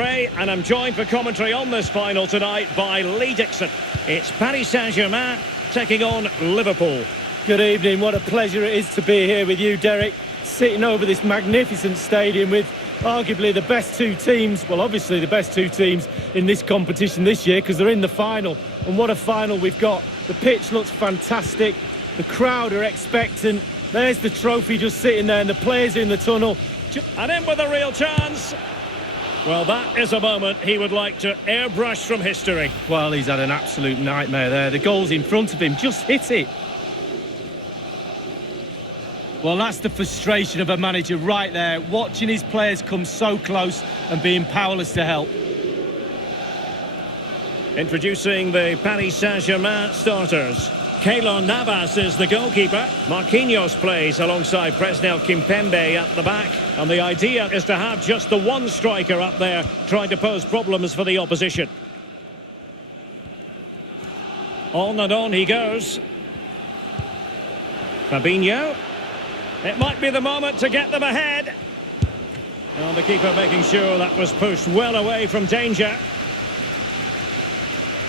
And I'm joined for commentary on this final tonight by Lee Dixon. It's Paris Saint-Germain taking on Liverpool. Good evening, what a pleasure it is to be here with you, Derek. Sitting over this magnificent stadium with arguably the best two teams, well obviously the best two teams in this competition this year because they're in the final. And what a final we've got. The pitch looks fantastic, the crowd are expectant, there's the trophy just sitting there and the players in the tunnel. And in with a real chance. Well, that is a moment he would like to airbrush from history. Well, he's had an absolute nightmare there. The goal's in front of him, just hit it. Well, that's the frustration of a manager right there, watching his players come so close and being powerless to help. Introducing the Paris Saint-Germain starters. Keylor Navas is the goalkeeper. Marquinhos plays alongside Presnel Kimpembe at the back. And the idea is to have just the one striker up there trying to pose problems for the opposition. On and on he goes. Fabinho. It might be the moment to get them ahead. And the keeper making sure that was pushed well away from danger.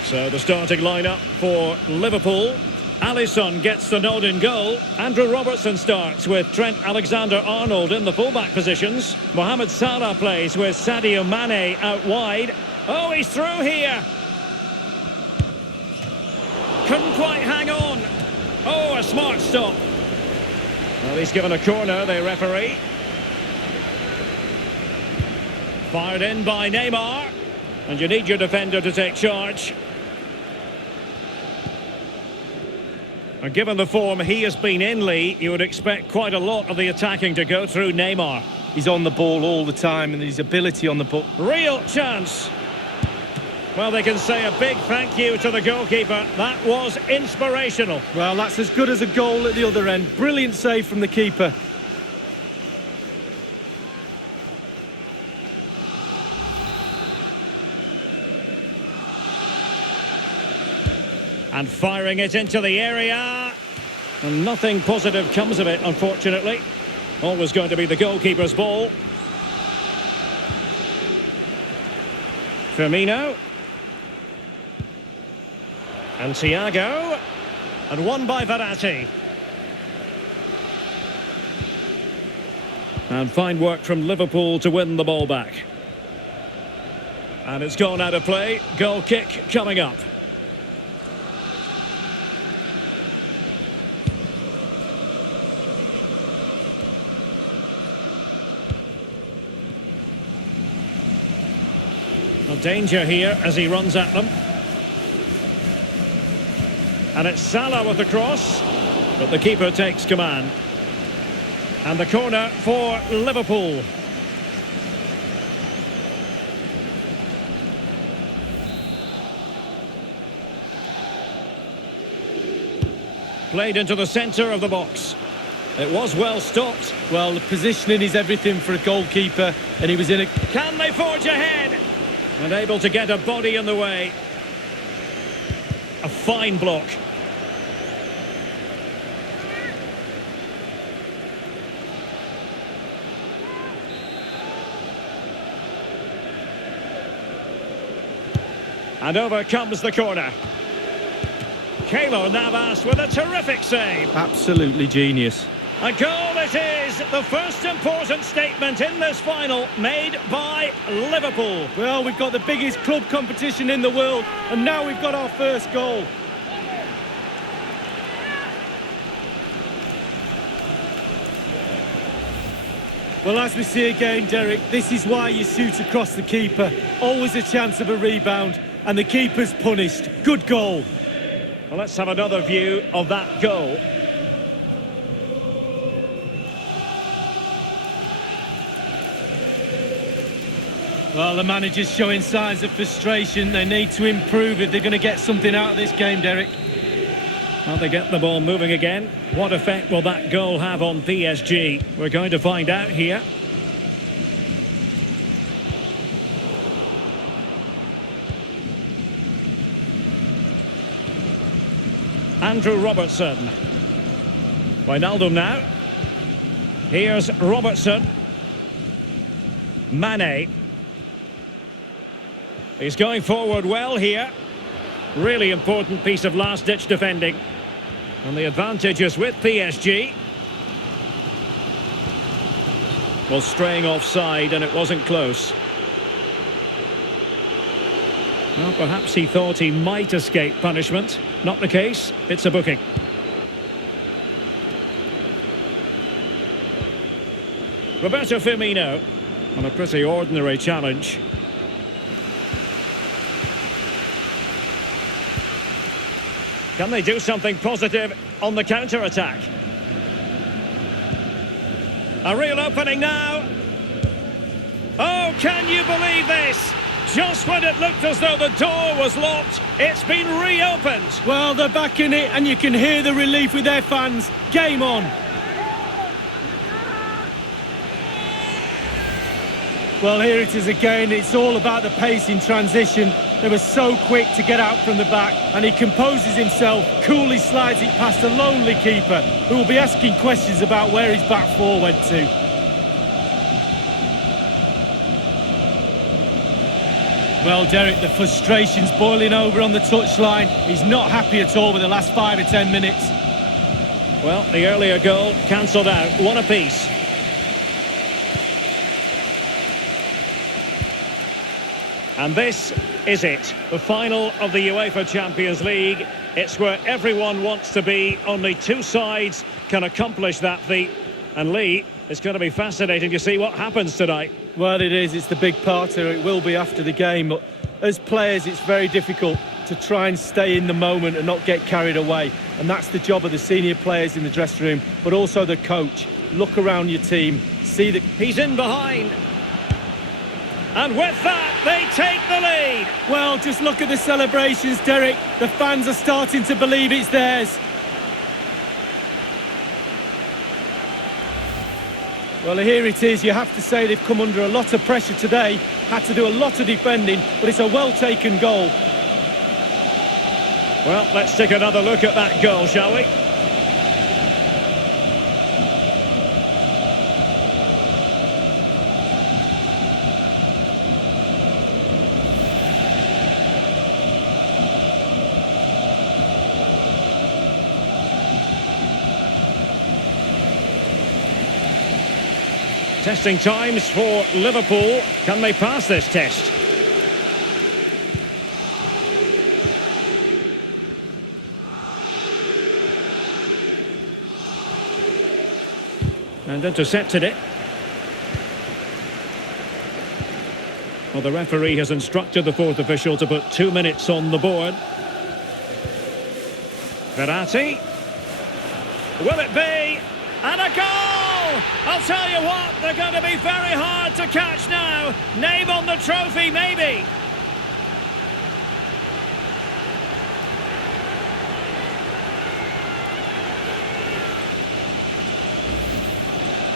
So the starting lineup for Liverpool. Alisson gets the nod in goal. Andrew Robertson starts with Trent Alexander-Arnold in the fullback positions. Mohamed Salah plays with Sadio Mane out wide. Oh, he's through here. Couldn't quite hang on. Oh, a smart stop. Well, he's given a corner, the referee. Fired in by Neymar. And you need your defender to take charge. And given the form he has been in, Lee, you would expect quite a lot of the attacking to go through Neymar. He's on the ball all the time and his ability on the ball. Real chance. Well, they can say a big thank you to the goalkeeper. That was inspirational. Well, that's as good as a goal at the other end. Brilliant save from the keeper. And firing it into the area. And nothing positive comes of it, unfortunately. Always going to be the goalkeeper's ball. Firmino. And Thiago. And won by Verratti. And fine work from Liverpool to win the ball back. And it's gone out of play. Goal kick coming up. Danger here as he runs at them. And it's Salah with the cross, but the keeper takes command. And the corner for Liverpool. Played into the centre of the box. It was well stopped. Well, the positioning is everything for a goalkeeper, and he was in a... Can they forge ahead? And able to get a body in the way. A fine block. And over comes the corner. Keylor Navas with a terrific save. Absolutely genius. A goal it is, the first important statement in this final made by Liverpool. Well, we've got the biggest club competition in the world, and now we've got our first goal. Well, as we see again, Derek, this is why you shoot across the keeper. Always a chance of a rebound, and the keeper's punished. Good goal. Well, let's have another view of that goal. Well, the manager's showing signs of frustration. They need to improve if they're going to get something out of this game, Derek. Well, they get the ball moving again. What effect will that goal have on PSG? We're going to find out here. Andrew Robertson. Wijnaldum now. Here's Robertson. Mane. He's going forward well here. Really important piece of last-ditch defending. And the advantage is with PSG. Well, straying offside, and it wasn't close. Well, perhaps he thought he might escape punishment. Not the case. It's a booking. Roberto Firmino on a pretty ordinary challenge. Can they do something positive on the counter-attack? A real opening now. Oh, can you believe this? Just when it looked as though the door was locked, it's been reopened. Well, they're back in it, and you can hear the relief with their fans. Game on. Well, here it is again. It's all about the pace in transition. They were so quick to get out from the back, and he composes himself, coolly slides it past a lonely keeper, who will be asking questions about where his back four went to. Well, Derek, the frustration's boiling over on the touchline. He's not happy at all with the last 5 or 10 minutes. Well, the earlier goal cancelled out. One apiece. And this is it, the final of the UEFA Champions League. It's where everyone wants to be. Only two sides can accomplish that feat. And Lee, it's going to be fascinating to see what happens tonight. Well, it is. It's the big part here. It will be after the game. But as players, it's very difficult to try and stay in the moment and not get carried away. And that's the job of the senior players in the dressing room, but also the coach. Look around your team, see that he's in behind. And with that, they take the lead. Well, just look at the celebrations, Derek. The fans are starting to believe it's theirs. Well, here it is. You have to say they've come under a lot of pressure today. Had to do a lot of defending, but it's a well-taken goal. Well, let's take another look at that goal, shall we? Testing times for Liverpool. Can they pass this test? And intercepted it. Well, the referee has instructed the fourth official to put 2 minutes on the board. Verratti. Will it be? And a goal! I'll tell you what, they're going to be very hard to catch now. Name on the trophy, maybe.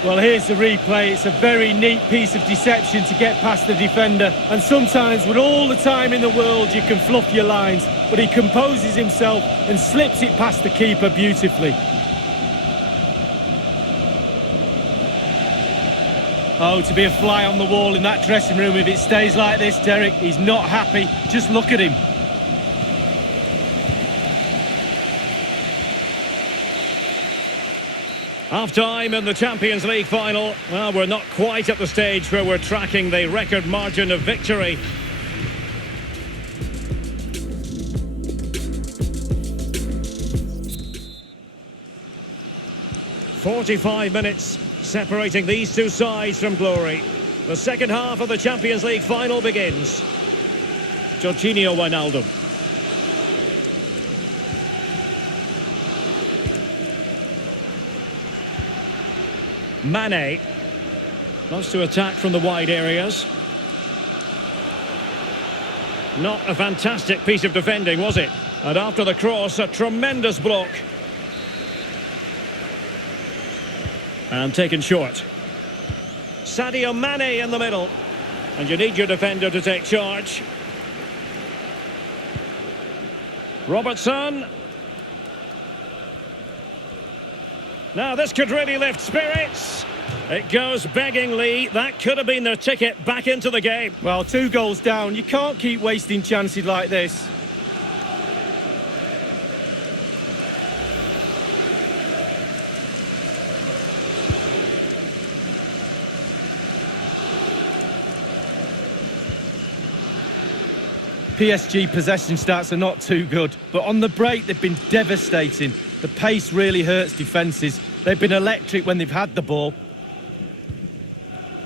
Well, here's the replay. It's a very neat piece of deception to get past the defender. And sometimes, with all the time in the world, you can fluff your lines. But he composes himself and slips it past the keeper beautifully. Oh, to be a fly on the wall in that dressing room if it stays like this, Derek. He's not happy. Just look at him. Half-time in the Champions League final. Well, we're not quite at the stage where we're tracking the record margin of victory. "45 minutes separating these two sides from glory. The second half of the Champions League final begins. Jorginho Wijnaldum. Mane wants to attack from the wide areas. Not a fantastic piece of defending, was it? And after the cross, a tremendous block. And taken short. Sadio Mane in the middle. And you need your defender to take charge. Robertson. Now this could really lift spirits. It goes beggingly. That could have been their ticket back into the game. Well, 2 goals down. You can't keep wasting chances like this. PSG possession stats are not too good, but on the break they've been devastating. The pace really hurts defences. They've been electric when they've had the ball.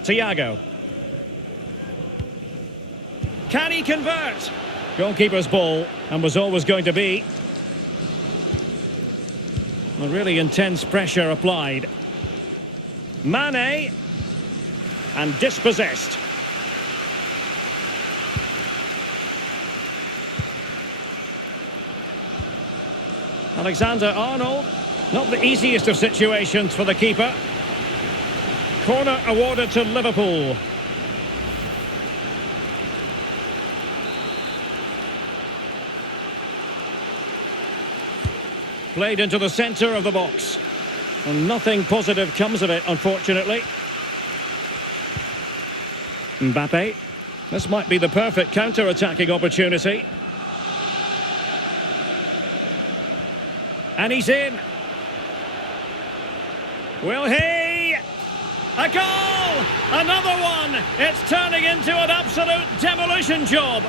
Thiago. Can he convert? Goalkeeper's ball, and was always going to be. A really intense pressure applied. Mane. And dispossessed. Alexander-Arnold. Not the easiest of situations for the keeper. Corner awarded to Liverpool. Played into the centre of the box. And nothing positive comes of it, unfortunately. Mbappe. This might be the perfect counter-attacking opportunity. And he's in. Will he? A goal! Another one! It's turning into an absolute demolition job.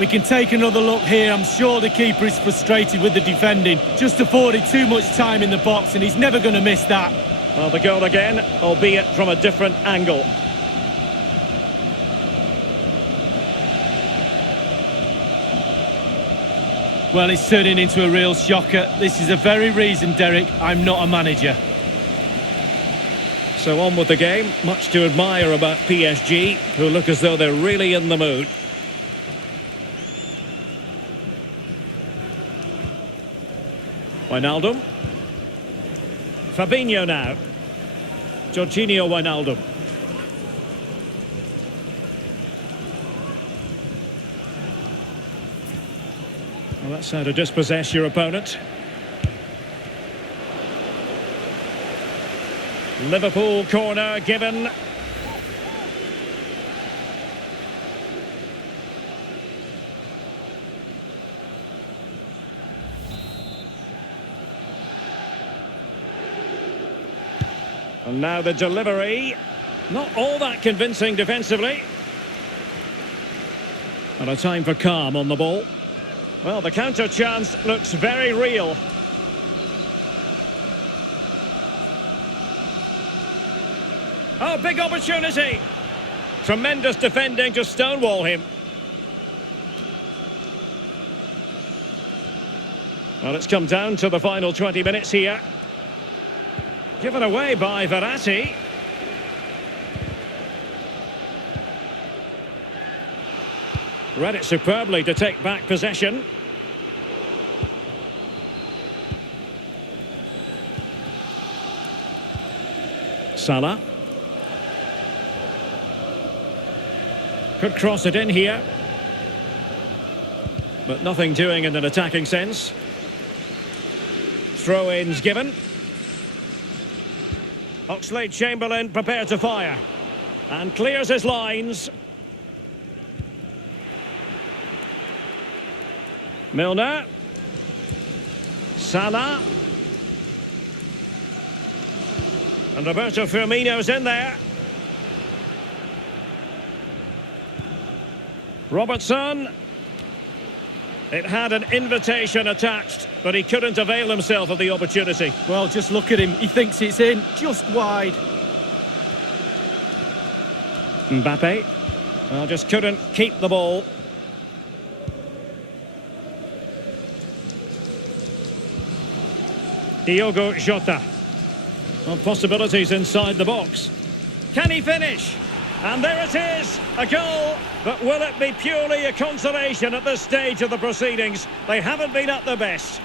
We can take another look here. I'm sure the keeper is frustrated with the defending. Just afforded too much time in the box, and he's never going to miss that. Well, the goal again, albeit from a different angle. Well, it's turning into a real shocker. This is the very reason, Derek, I'm not a manager. So on with the game. Much to admire about PSG, who look as though they're really in the mood. Wijnaldum. Fabinho now. Jorginho Wijnaldum. Well, that's how to dispossess your opponent. Liverpool corner given. And now the delivery. Not all that convincing defensively. And a time for calm on the ball. Well, the counter chance looks very real. Oh, big opportunity. Tremendous defending to stonewall him. Well, it's come down to the final 20 minutes here. Given away by Verratti. Read it superbly to take back possession. Salah. Could cross it in here. But nothing doing in an attacking sense. Throw-ins given. Oxlade-Chamberlain prepared to fire. And clears his lines. Milner. Salah. And Roberto Firmino's in there. Robertson. It had an invitation attached, but he couldn't avail himself of the opportunity. Well, just look at him. He thinks it's in, just wide. Mbappe. Well, just couldn't keep the ball. Diogo Jota. Well, possibilities inside the box. Can he finish? And there it is, a goal. But will it be purely a consolation at this stage of the proceedings? They haven't been at their best.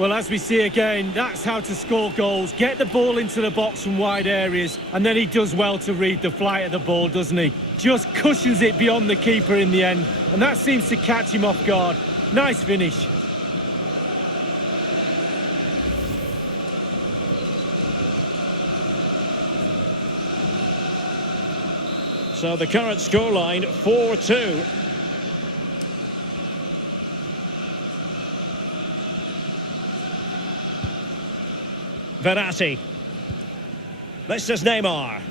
Well, as we see again, that's how to score goals. Get the ball into the box from wide areas, and then he does well to read the flight of the ball, doesn't he? Just cushions it beyond the keeper in the end, and that seems to catch him off guard. Nice finish. So the current scoreline, 4-2. Verratti. This is Neymar.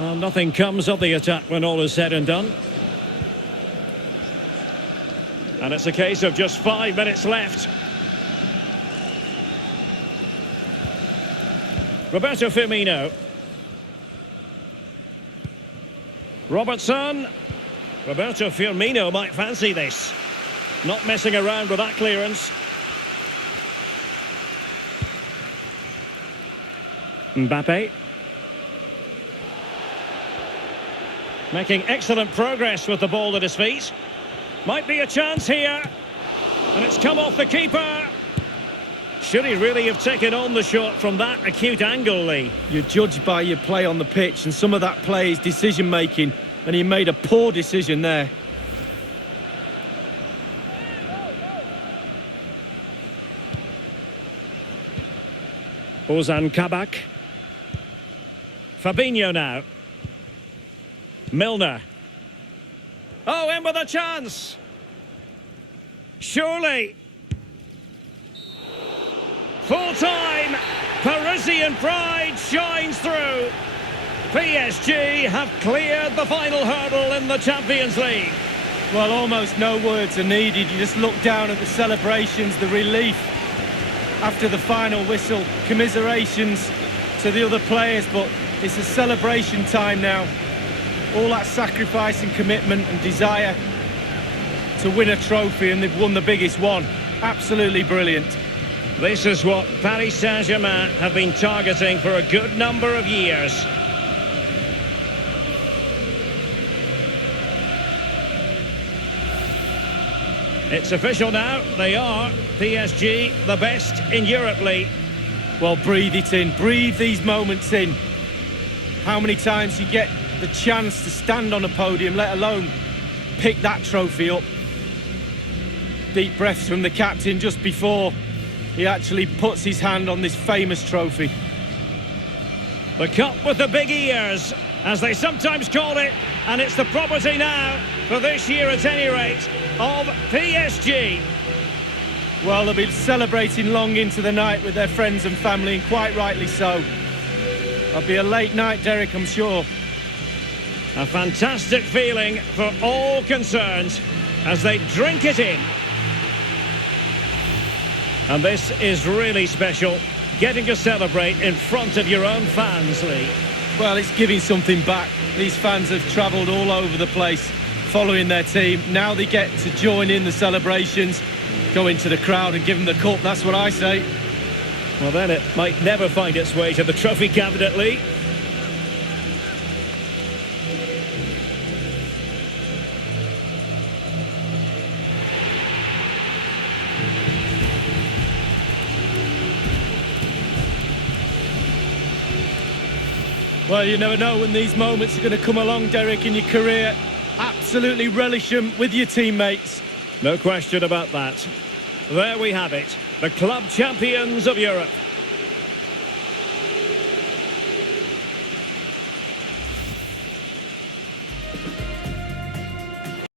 Well, nothing comes of the attack when all is said and done. And it's a case of just 5 minutes left. Roberto Firmino. Robertson. Roberto Firmino might fancy this. Not messing around with that clearance. Mbappe. Making excellent progress with the ball at his feet. Might be a chance here. And it's come off the keeper. Should he really have taken on the shot from that acute angle, Lee? You're judged by your play on the pitch, and some of that play is decision-making, and he made a poor decision there. Ozan Kabak. Fabinho now. Milner. Oh, in with a chance. Surely. Full time. Parisian pride shines through. PSG have cleared the final hurdle in the Champions League. Well, almost no words are needed. You just look down at the celebrations, the relief after the final whistle. Commiserations to the other players, but it's a celebration time now. All that sacrifice and commitment and desire to win a trophy, and they've won the biggest one. Absolutely brilliant. This is what Paris Saint-Germain have been targeting for a good number of years. It's official now. They are, PSG, the best in Europe, Lee. Well, breathe it in. Breathe these moments in. How many times you get the chance to stand on a podium, let alone pick that trophy up. Deep breaths from the captain just before he actually puts his hand on this famous trophy. The cup with the big ears, as they sometimes call it, and it's the property now, for this year at any rate, of PSG. Well, they'll be celebrating long into the night with their friends and family, and quite rightly so. It'll be a late night, Derek, I'm sure. A fantastic feeling for all concerned as they drink it in. And this is really special, getting to celebrate in front of your own fans, Lee. Well, it's giving something back. These fans have travelled all over the place following their team. Now they get to join in the celebrations, go into the crowd and give them the cup. That's what I say. Well, then it might never find its way to the trophy cabinet, Lee. Well, you never know when these moments are going to come along, Derek, in your career. Absolutely relish them with your teammates. No question about that. There we have it, the club champions of Europe.